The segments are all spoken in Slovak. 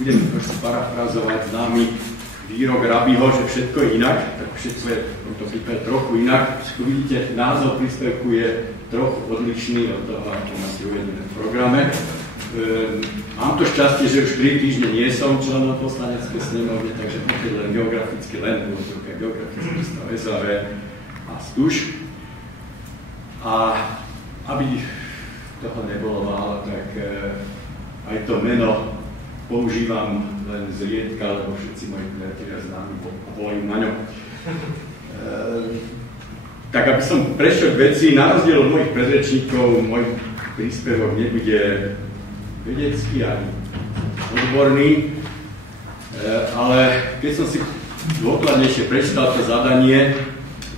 budem trošku parafrazovať známy výrok Rabiho, že všetko je inak, tak všetko je v tomto prípade trochu inak. Tu vidíte, názov príspevku je trochu odlišný od toho, ako máte uvedené v programe. Mám to šťastie, že už 3 týždne nie som členom poslaneckej snemovne, takže pokiaľ len geograficky, len geografický stav SAV a STUŽ. A aby toho nebolo málo, tak aj to meno používam len zriedka, lebo všetci moji priatelia známi volajú Maňo. Tak aby som prešiel k veci, na rozdiel od mojich predrečníkov, môj príspevok nebude vedecký ani odborný, ale keď som si dôkladnejšie prečítal to zadanie,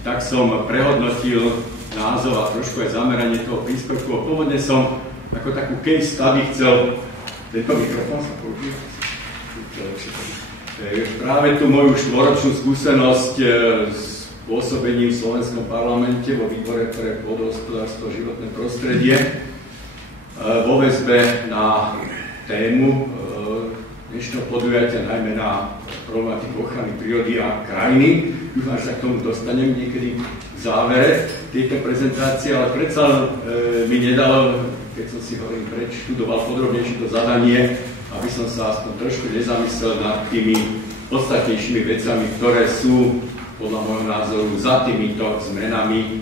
tak som prehodnotil názov a trošku aj zameranie toho príspevku. Pôvodne som ako takú case study chcel, tento mikrofón sa používa, práve tú moju 4-ročnú skúsenosť s pôsobením v slovenskom parlamente vo výbore pre pôdohospodárstvo a životné prostredie vo väzbe na tému dnešného podujatia, najmä na problematiku ochrany prírody a krajiny. Dúfam, že sa k tomu dostanem niekedy v závere tejto prezentácie, ale predsa mi nedal, keď som si hovorím prečtudoval podrobnejšie to zadanie, aby som sa aspoň trošku nezamyslel nad tými podstatnejšími vecami, ktoré sú podľa môjho názoru za týmito zmenami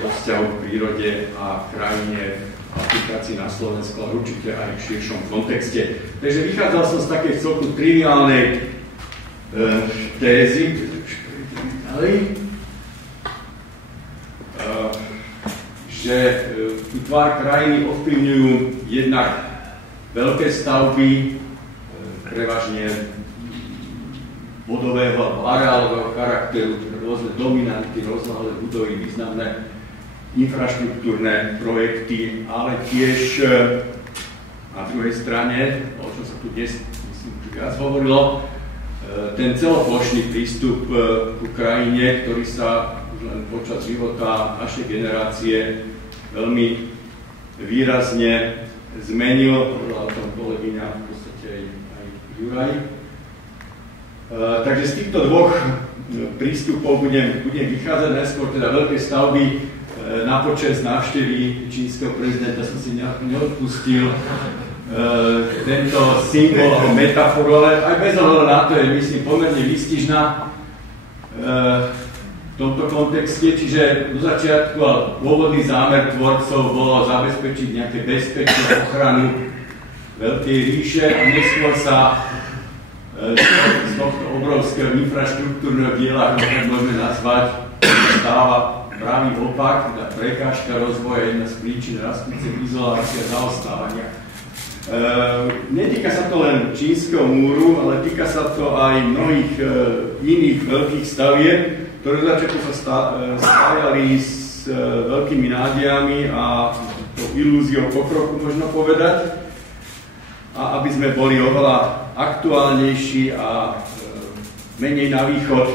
vo vzťahu k prírode a krajine, aplikácii na Slovensku, ale určite aj v širšom kontexte. Takže vychádzal som z takej celku triviálnej tézy, že tú tvár krajiny ovplyvňujú jednak veľké stavby, prevažne bodového alebo areálového charakteru, rôzne dominanty, rozláhle budovy, významné infraštruktúrne projekty, ale tiež na druhej strane, o čom sa tu dnes myslím už viac hovorilo, ten celoplošný prístup k krajine, ktorý sa už len počas života našej generácie veľmi výrazne zmenil, hovorila o tom kolegyňa, v podstate aj Juraj. Takže z týchto dvoch prístupov budem vychádzať. Najskôr teda veľké stavby na počesť návštevy čínskeho prezidenta som si neodpustil tento symbol alebo metaforu, ale aj bez ohľadu na to je, myslím, pomerne výstižná v tomto kontexte. Čiže do začiatku pôvodný zámer tvorcov bolo zabezpečiť nejaké bezpečnú ochranu veľkej ríše a neskôr sa z tohto obrovského infraštruktúrneho diela, ktoré môžeme nazvať, stáva pravý opak, teda prekážka rozvoja, jedna z príčin rastúcej izolácie a zaostávania. Netýka sa to len čínskeho múru, ale týka sa to aj mnohých iných veľkých stavieb, ktoré v začiatku sa spájali s veľkými nádejami a ilúziou pokroku, možno povedať. A aby sme boli oveľa aktuálnejší a menej na východ,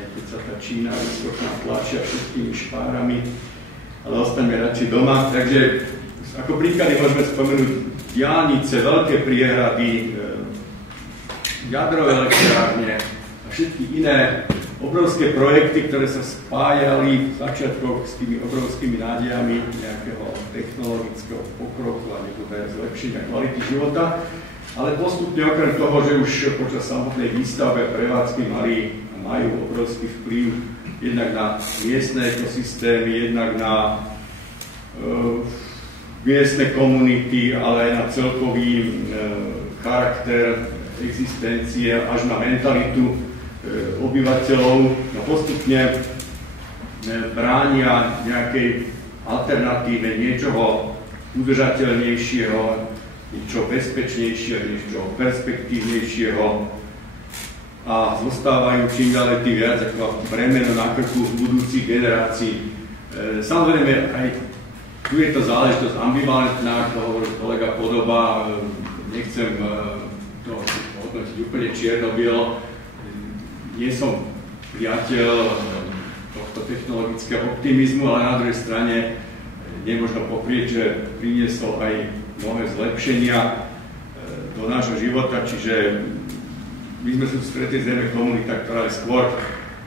aj keď sa tá Čína vysoko tlačia všetkými špárami, ale ostaňme radšej doma. Takže ako príklady môžeme spomenúť diaľnice, veľké priehrady, jadrové elektrárne a všetky iné obrovské projekty, ktoré sa spájali v začiatkoch s tými obrovskými nádejami nejakého technologického pokroku a nebude zlepšenia kvality života. Ale postupne okrem toho, že už počas samotnej výstavby a prevádzky majú obrovský vplyv jednak na miestne ekosystémy, jednak na miestne komunity, ale aj na celkový charakter existencie až na mentalitu obyvateľov, no postupne bránia nejakej alternatíve niečoho udržateľnejšieho, niečo bezpečnejšieho, niečo perspektívnejšieho a zostávajú čím ďalej tým viac ako bremeno na krku budúcich generácií. Samozrejme, aj tu je to záležitosť ambivalentná, ako hovoril kolega Podoba, nechcem to hodnotiť úplne čierno-bielo. Nie som priateľ tohto technologického optimizmu, ale na druhej strane nemôžno poprieť, že priniesol aj mnohé zlepšenia do nášho života, Slovenska, čiže my sme sú v stretej zrejme komunita, ktorá je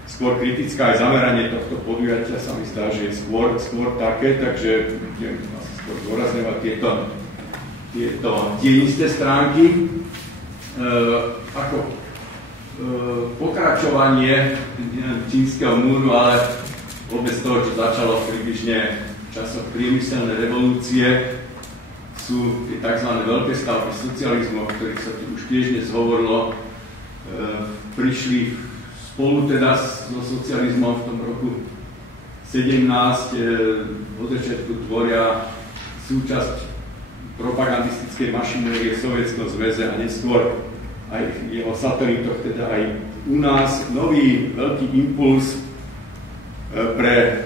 skôr kritická, aj zameranie tohto podujatia sa mi zdá, že je skôr také, takže budem asi skôr zdôrazňovať tie isté stránky. Ako pokračovanie čínskeho múru, ale vôbec toho, čo začalo približne v časoch priemyselnej revolúcie, sú tie tzv. Veľké stavby socializmu, o ktorých sa tu už tiež dnes hovorilo, prišli spolu teda so socializmom v tom roku 17, od začiatku tvoria súčasť propagandistickej mašinérie v Sovietskom zväze a neskôr aj jeho satelitoch, teda aj u nás nový veľký impuls pre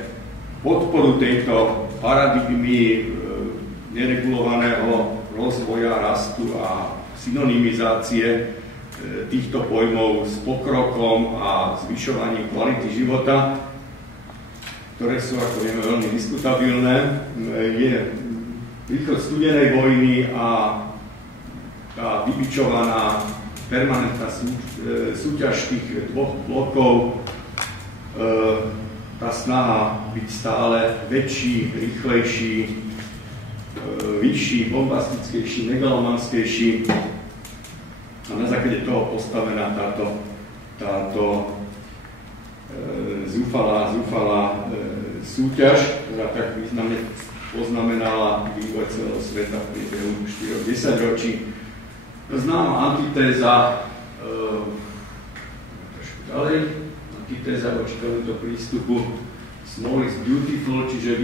podporu tejto paradigmy neregulovaného rozvoja, rastu a synonymizácie týchto pojmov s pokrokom a zvyšovaním kvality života, ktoré sú, ako vieme, veľmi diskutabilné. Je príchod studenej vojny a tá vybičovaná permanentná súťaž tých dvoch blokov, tá snaha byť stále väčší, rýchlejší, vyšší, bombastickejší, megalomanskejší. A na základe toho postavená táto zúfalá súťaž, ktorá tak významne poznamenala vývoj celého sveta v priebehu 4-10 ročí. Známa antitéza, trošku ďalej, antitéza voči tomuto prístupu small is beautiful, čiže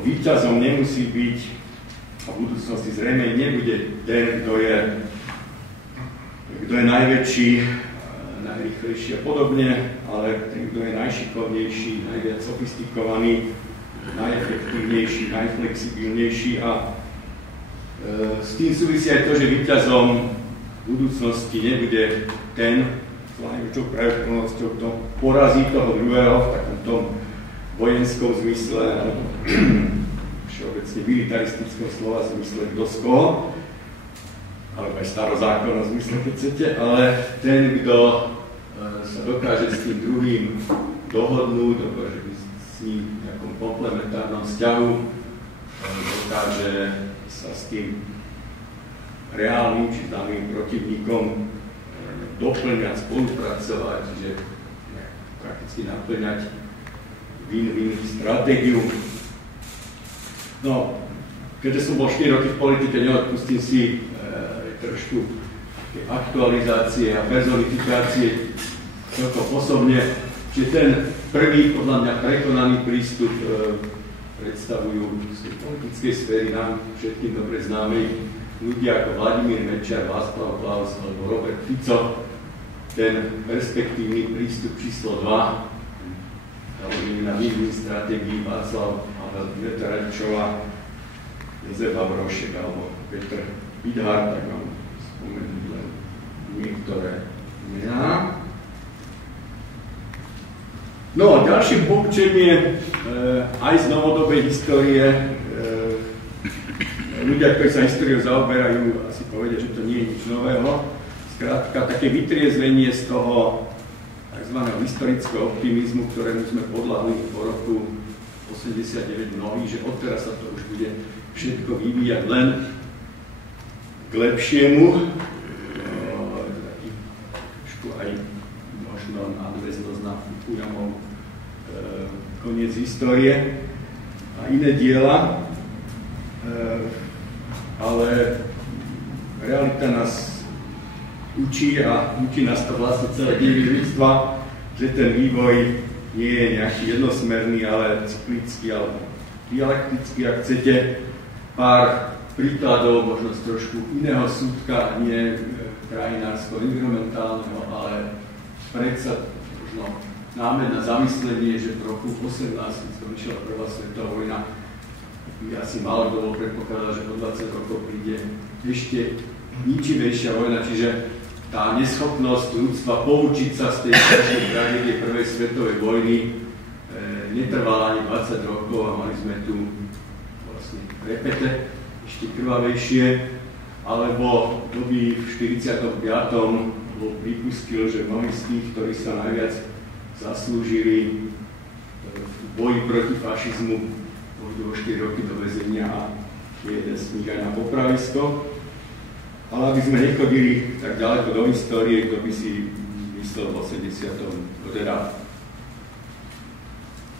víťazom nemusí byť a v budúcnosti zrejme nebude ten, kto je najväčší, najrýchlejší a podobne, ale ten, kto je najšikovnejší, najviac sofistikovaný, najefektívnejší, najflexibilnejší a s tým súvisí aj to, že víťazom v budúcnosti nebude ten, s najväčšou pravdepodobnosťou, kto porazí toho druhého v takomto vojenskom zmysle, alebo všeobecne militaristickom slova zmysle kto z koho, alebo aj starozákonnom zmysle, keď chcete, ale ten, kto sa dokáže s tým druhým dohodnúť, dokáže byť s ním v nejakom komplementárnom vzťahu, dokáže sa s tým reálnym či daným protivníkom doplňať, spolupracovať, že prakticky naplňať win-win stratégiu. No, keďže som bol 4 roky v politike, neodpustím si trošku aktualizácie a personifikácie celkom osobne, že ten prvý, podľa mňa prekonaný prístup predstavujú z politickej sféry nám všetkým dobre známej ľudia ako Vladimír Mečiar, Václav Klaus alebo Robert Fico. Ten perspektívny prístup číslo 2, založený na win-win stratégii Václav Meta Radičová, Jozef Havrošek alebo Petr Bidhart, tak vám spomenúť len niektoré mená. No a ďalšie poučenie aj z novodobej histórie. Ľudia, ktorí sa históriou zaoberajú, asi povedia, že to nie je nič nového. Skrátka, také vytriezvenie z toho tzv. Historického optimizmu, ktorému sme podľahli po roku 89 mnohí, že odteraz sa to už bude všetko vyvíjať len k lepšiemu. Trošku aj možno nadväznosť na Fukuyamov koniec histórie a iné diela, ale realita nás učí a učí nás to vlastne celé dejiny ľudstva, že ten vývoj nie je nejaký jednosmerný, ale cyklický alebo dialektický, ak chcete. Pár príkladov, možno z trošku iného súdka, nie krajinársko-environmentálneho, ale predsa možno námed na zamyslenie, že v roku 18, keď skončila prvá svetová vojna, by asi málo kto bol predpokladal, že po 20 rokov príde ešte ničivejšia vojna, čiže tá neschopnosť ľudstva poučiť sa z tej tragédie prvej svetovej vojny netrvala ani 20 rokov a mali sme tu vlastne repete, ešte krvavejšie. alebo kto by v 45. pripustil, že mnohí z tých, ktorí sa najviac zaslúžili v boji proti fašizmu, pôjdu o 4 roky do väzenia a jeden z nich aj na popravisko. Ale aby sme nechodili tak ďaleko do histórie, kto by si myslel v 80. teda,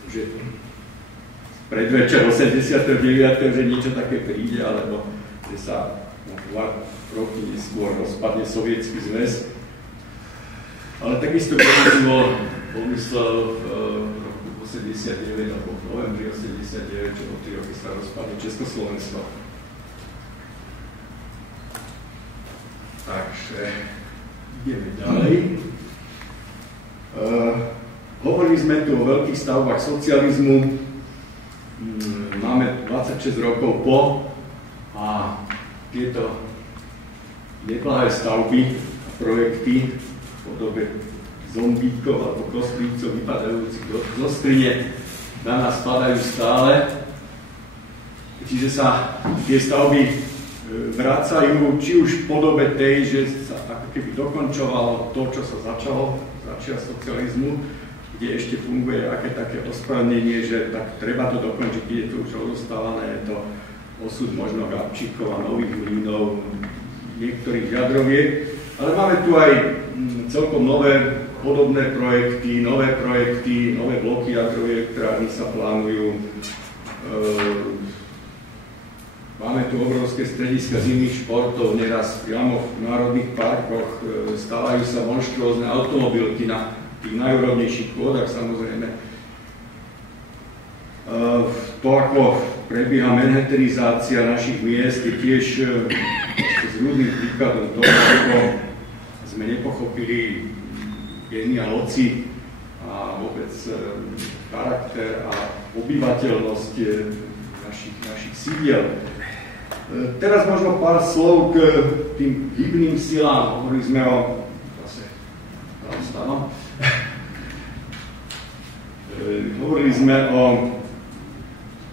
že predvečer 89. že niečo také príde, alebo že sa na 2 roky neskôr rozpadne Sovietsky zväz. Ale takisto pomyslel v roku 89 alebo v novembri 89, že o 3 roky sa rozpadne Československo. Takže ideme ďalej. Hovorili sme tu o veľkých stavbách socializmu. Máme 26 rokov po a tieto neblahé stavby a projekty v podobe zombíkov alebo kostlíkov vypadajúcich zo skrine na nás padajú stále. Čiže sa tie stavby vracajú, či už v podobe tej, že sa ako keby dokončovalo to, čo sa začalo začiat socializmu, kde ešte funguje aké také ospravedlnenie, že tak treba to dokončiť, keď je to už odostávané, je to osud možno Gabčíkov a Nových Mlynov, niektorých jadroviek, ale máme tu aj celkom nové podobné projekty, nové bloky jadroviek, ktoré sa plánujú. Máme tu obrovské strediska zimných športov, neraz priamo v národných parkoch, stávajú sa monštruózne automobilky na tých najúrodnejších pôdach, samozrejme. To, ako prebieha manhattanizácia našich miest, je tiež s rôznym príkladom toho, ako sme nepochopili gény a noci a vôbec charakter a obyvateľnosť našich sídiel. Teraz možno pár slov k tým hybným silám. Hovorili sme o... Hovorili sme o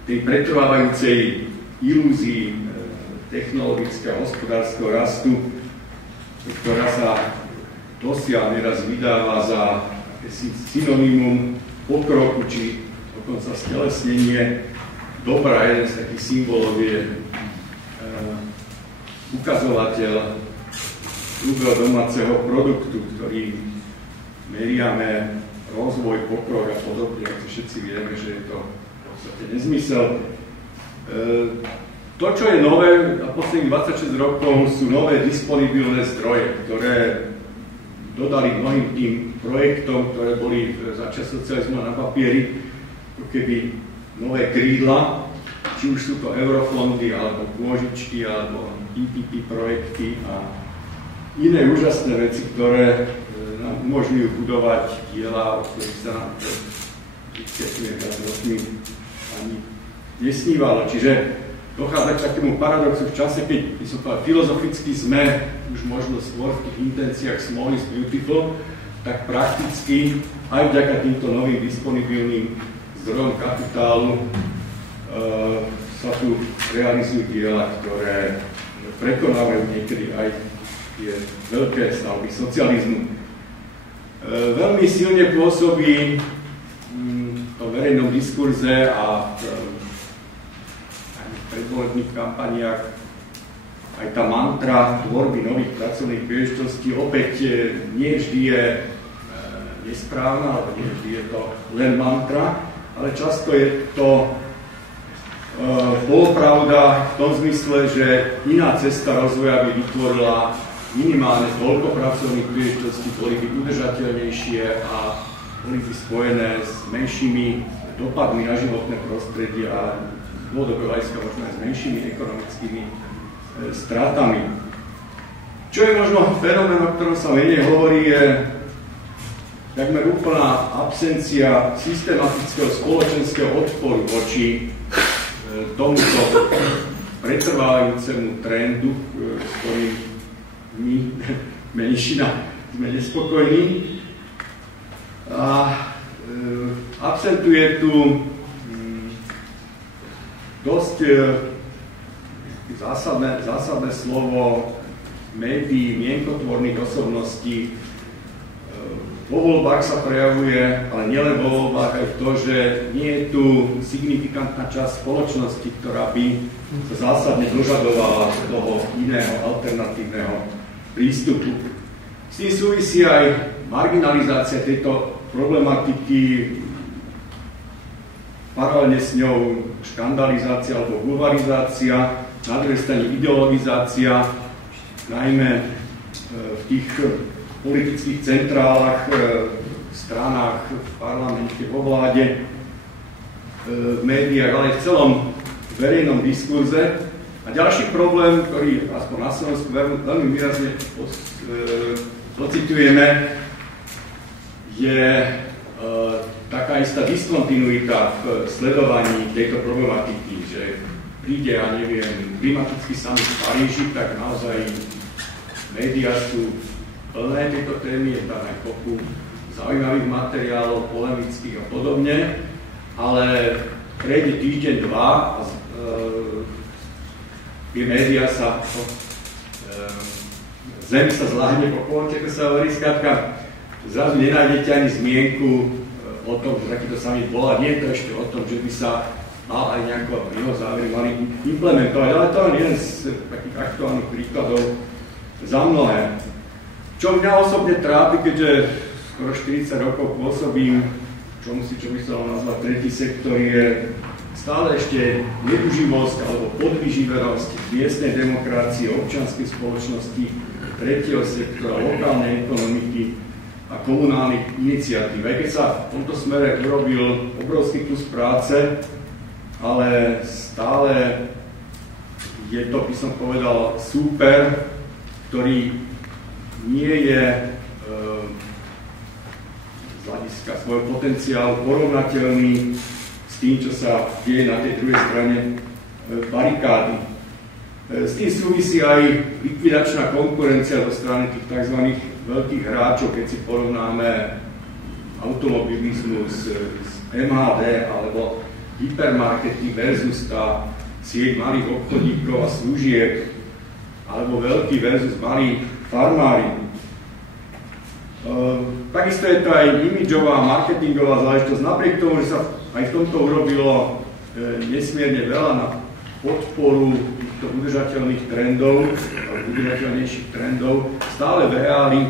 tej pretrvávajúcej ilúzii technologického a hospodárskeho rastu, ktorá sa dosiaľ neraz vydáva za synonymum pokroku, či dokonca stelesnenie dobra. Jeden z takých symbolov je ukazovateľ hrubého domáceho produktu, ktorý meriame rozvoj, pokrok a podobne, ako všetci vieme, že je to v podstate nezmysel. To, čo je nové za posledných 26 rokov, sú nové disponibilné zdroje, ktoré dodali mnohým tým projektom, ktoré boli za čas socializmu na papieri, ako keby nové krídla, či už sú to eurofondy, alebo pôžičky, alebo PPP projekty a iné úžasné veci, ktoré nám umožňujú budovať diela, o ktorých sa nám pred 30 rokmi ani nesnívalo. Čiže dochádza k takému paradoxu v čase, keď, by som povedal, filozoficky sme už možno skôr v tých intenciách small is beautiful, tak prakticky aj vďaka týmto novým disponibilným zdrojom kapitálu sa tu realizujú diela, ktoré prekonávajú niekedy aj tie veľké stavby socializmu. Veľmi silne pôsobí v verejnom diskurze a v predvolebných kampaniách aj tá mantra tvorby nových pracovných príležitostí opäť nie vždy je nesprávna, alebo nie vždy je to len mantra, ale často je to polopravda v tom zmysle, že iná cesta rozvoja by vytvorila minimálne toľko pracovných príležitostí, boli by udržateľnejšie a boli by spojené s menšími dopadmi na životné prostredie a z dlhodobého hľadiska možno aj s menšími ekonomickými stratami. Čo je možno fenomén, o ktorom sa menej hovorí, je takmer úplná absencia systematického spoločenského odporu voči tomuto pretrvávajúcemu trendu, s ktorým my, menšina, sme nespokojní. A absentuje tu dosť zásadné slovo médií, mienkotvorných osobností. Vo voľbách sa prejavuje, ale nielen vo voľbách, aj to, že nie je tu signifikantná časť spoločnosti, ktorá by sa zásadne dožadovala toho iného, alternatívneho prístupu. S tým súvisí aj marginalizácia tejto problematiky, paralelne s ňou škandalizácia alebo bulvarizácia, na druhej strane ideologizácia, najmä v tých politických centrálach, stranách, v parlamente, vo vláde, v médiách, ale aj v celom verejnom diskurze. A ďalší problém, ktorý aspoň na Slovensku veľmi výrazne pociťujeme, je taká istá diskontinuita v sledovaní tejto problematiky, že príde, ja neviem, klimatický summit v Paríži, tak naozaj médiá sú plné tejto témy, je tam aj kopu zaujímavých materiálov, polemických a podobne, ale prejde týždeň, dva a tie médiá sa zem sa zláhne po konče, ako sa hovorí, skrátka, zrazu nenájdete ani zmienku o tom, že takýto summit bol, a nie je to ešte o tom, že by sa mal aj nejako jeho závery mali implementovať, ale to je jeden z takých aktuálnych príkladov za mnohé. Čo mňa osobne trápi, keďže skoro 40 rokov pôsobím, čo by sa dalo nazvať tretí sektor, je stále ešte neduživosť alebo podvyživenosť miestnej demokracie, občianskej spoločnosti, tretieho sektora, lokálnej ekonomiky a komunálnych iniciatív. Aj keď sa v tomto smere urobil obrovský kus práce, ale stále je to, by som povedal, súper, ktorý nie je z hľadiska svojho potenciálu porovnateľný s tým, čo sa deje na tej druhej strane barikády. S tým súvisí aj likvidačná konkurencia zo strany tých tzv. Veľkých hráčov, keď si porovnáme automobilizmus s MHD alebo hypermarkety versus tá sieť malých obchodníkov a služieb, alebo veľký versus malí farmári. Takisto je to aj imidžová, marketingová záležitosť. Napriek tomu, že sa aj v tomto urobilo nesmierne veľa na podporu týchto udržateľných trendov, udržateľnejších trendov, stále v reáli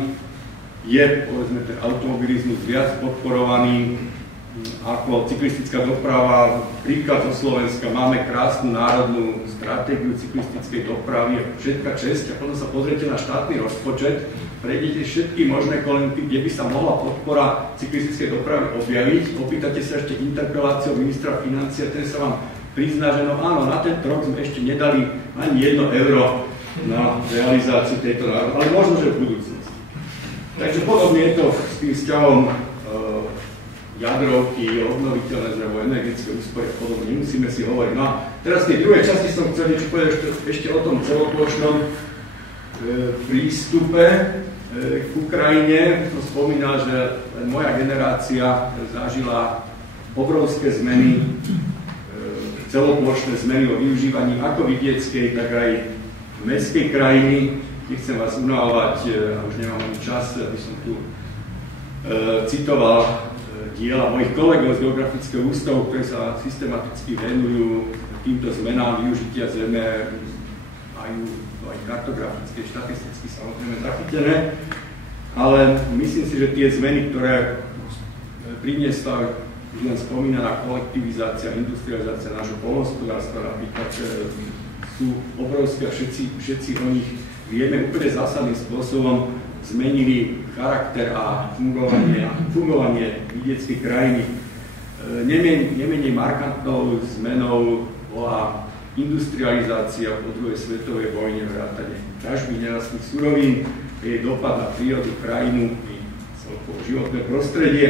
je, povedzme, ten automobilizmus viac podporovaný ako cyklistická doprava. Príklad zo Slovenska, máme krásnu národnú stratégiu cyklistickej dopravy, všetka česť, a potom sa pozriete na štátny rozpočet, prejdete všetky možné kolónky, kde by sa mohla podpora cyklistickej dopravy objaviť, opýtate sa ešte interpeláciou ministra financií, ten sa vám prizná, že no áno, na tento rok sme ešte nedali ani 1 euro na realizáciu tejto národnej, ale možno, že v budúcnosti. Takže podobne je to s tým vzťahom jadrovky, obnoviteľné zdroje, energetické úspory a podobne, nemusíme si hovoriť. No a teraz v tej druhej časti som chcel niečo povedať ešte o tom celoplošnom prístupe k Ukrajine. Som spomínal, že moja generácia zažila obrovské zmeny, celoplošné zmeny o využívaní ako vidieckej, tak aj mestskej krajiny. Nechcem vás unávať, a už nemám ani čas, aby som tu citoval diela mojich kolegov z Geografického ústavu, ktorí sa systematicky venujú týmto zmenám využitia zeme, majú aj kartografické, štatisticky samozrejme zachytené, ale myslím si, že tie zmeny, ktoré priniesla už len spomínaná kolektivizácia, industrializácia nášho poľnohospodárstva napríklad, sú obrovské a všetci o nich vieme, úplne zásadným spôsobom zmenili charakter a fungovanie vidieckej krajiny. Nemenej markantnou zmenou bola industrializácia po druhej svetovej vojne, vrátane ťažby nerastných surovín, jej dopad na prírodu, krajinu i celkovo životné prostredie.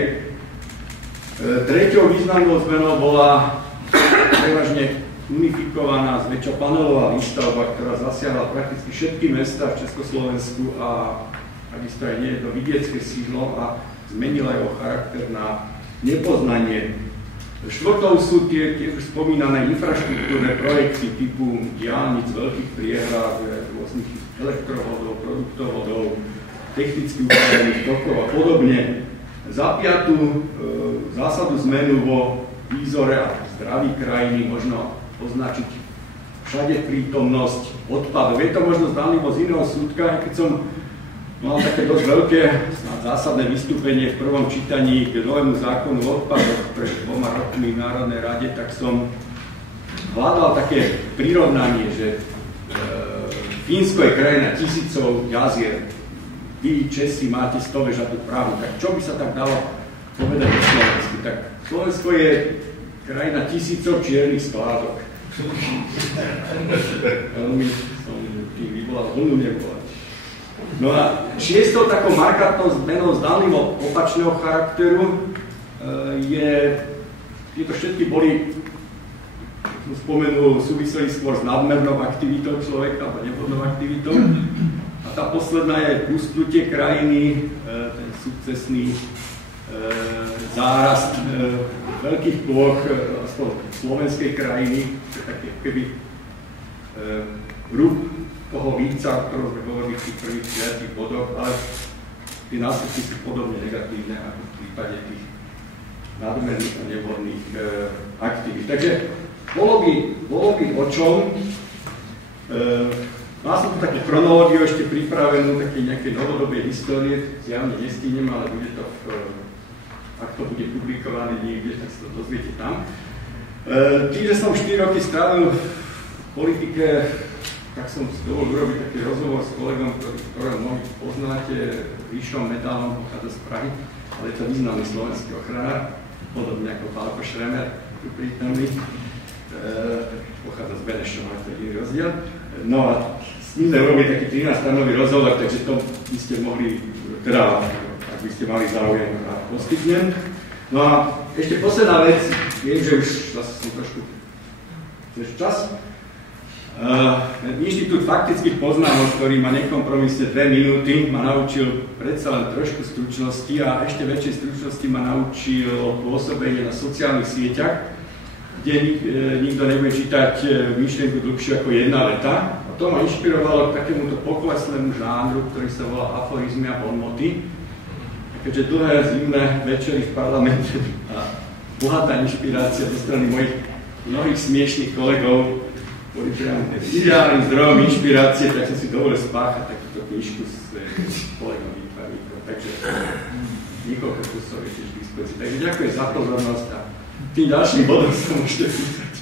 Treťou významnou zmenou bola prevažne unifikovaná zväčša panelová výstavba, ktorá zasiahla prakticky všetky mestá v Československu a takisto aj nie jedno vidiecké sídlo a zmenila jeho charakter na nepoznanie Štvrtou sú tie už spomínané infraštruktúrne projekty typu diaľnic, veľkých priehrad, rôznych elektrovodov, produktovodov, technicky upravených tokov a podobne. Za piatú zásadnú zmenu vo výzore a zdraví krajiny možno označiť všade prítomnosť odpadov. Je to možno zdanlivo z iného súdka, keď som mal také dosť veľké, zásadné vystúpenie v prvom čítaní k novému zákonu o odpadoch pred 2 rokmi v Národnej rade, tak som hľadal také prirovnanie, že Fínsko je krajina tisícov jazier. Vy, Česi, máte 100 vežatú právu. Tak čo by sa tak dalo povedať o Slovensku? Tak Slovensko je krajina tisícov čiernych skládok. Veľmi som tým vyvolal vlnu nevolať. No a šiestou takou markantnou zmenou zdanlivo opačného charakteru tieto všetky boli, som spomenul, súviseli skôr s nadmernou aktivitou človeka alebo nevhodnou aktivitou. A tá posledná je pustutie krajiny, ten sukcesný zárast veľkých ploch, aspoň slovenskej krajiny, také keby rúb toho víca, o ktorom sme hovorili v tých prvých 5 bodoch, ale tie následky sú podobne negatívne ako v prípade tých nadmerných a nevhodných aktivít. Takže bolo by o čom. Mal som tu takú chronológiu ešte pripravenú, také nejaké novodobej histórie, zjavne nestihnem, ale bude to, ak to bude publikované niekde, tak sa to dozviete tam. Tým, že som 4 roky strávil v politike, tak som si dovolil urobiť taký rozhovor s kolegom, ktorého mnohí poznáte, Ríšom Medálom, pochádza z Prahy, ale je to významný slovenský ochranár, podobne ako Pálko Šremer, tu prítomný, pochádza z Benešova, to je iný rozdiel. No a s ním sme robili taký 13-stranový rozhovor, takže to by ste mohli, teda, ak by ste mali záujem, poskytnem. No a ešte posledná vec, viem, že už zase som trošku čas. Inštitút faktických poznámok, ktorý má nekompromisne 2 minúty, ma naučil predsa len trošku stručnosti a ešte väčšej stručnosti ma naučil pôsobenie na sociálnych sieťach, kde nikto nebude čítať myšlienku dlhšiu ako 1 veta. A to ma inšpirovalo k takémuto pokleslému žánru, ktorý sa volá aforizmy a bonmoty. Keďže dlhé zimné večery v parlamente a bohatá inšpirácia zo strany mojich mnohých smiešných kolegov boli priam ideálnym zdrojom inšpirácie, tak som si dovolil spáchať takúto knižku s kolegom výtvarníkom. Takže niekoľko kusov je tiež v dispozícii. Takže ďakujem za pozornosť a tým ďalším bodom sa môžete pýtať.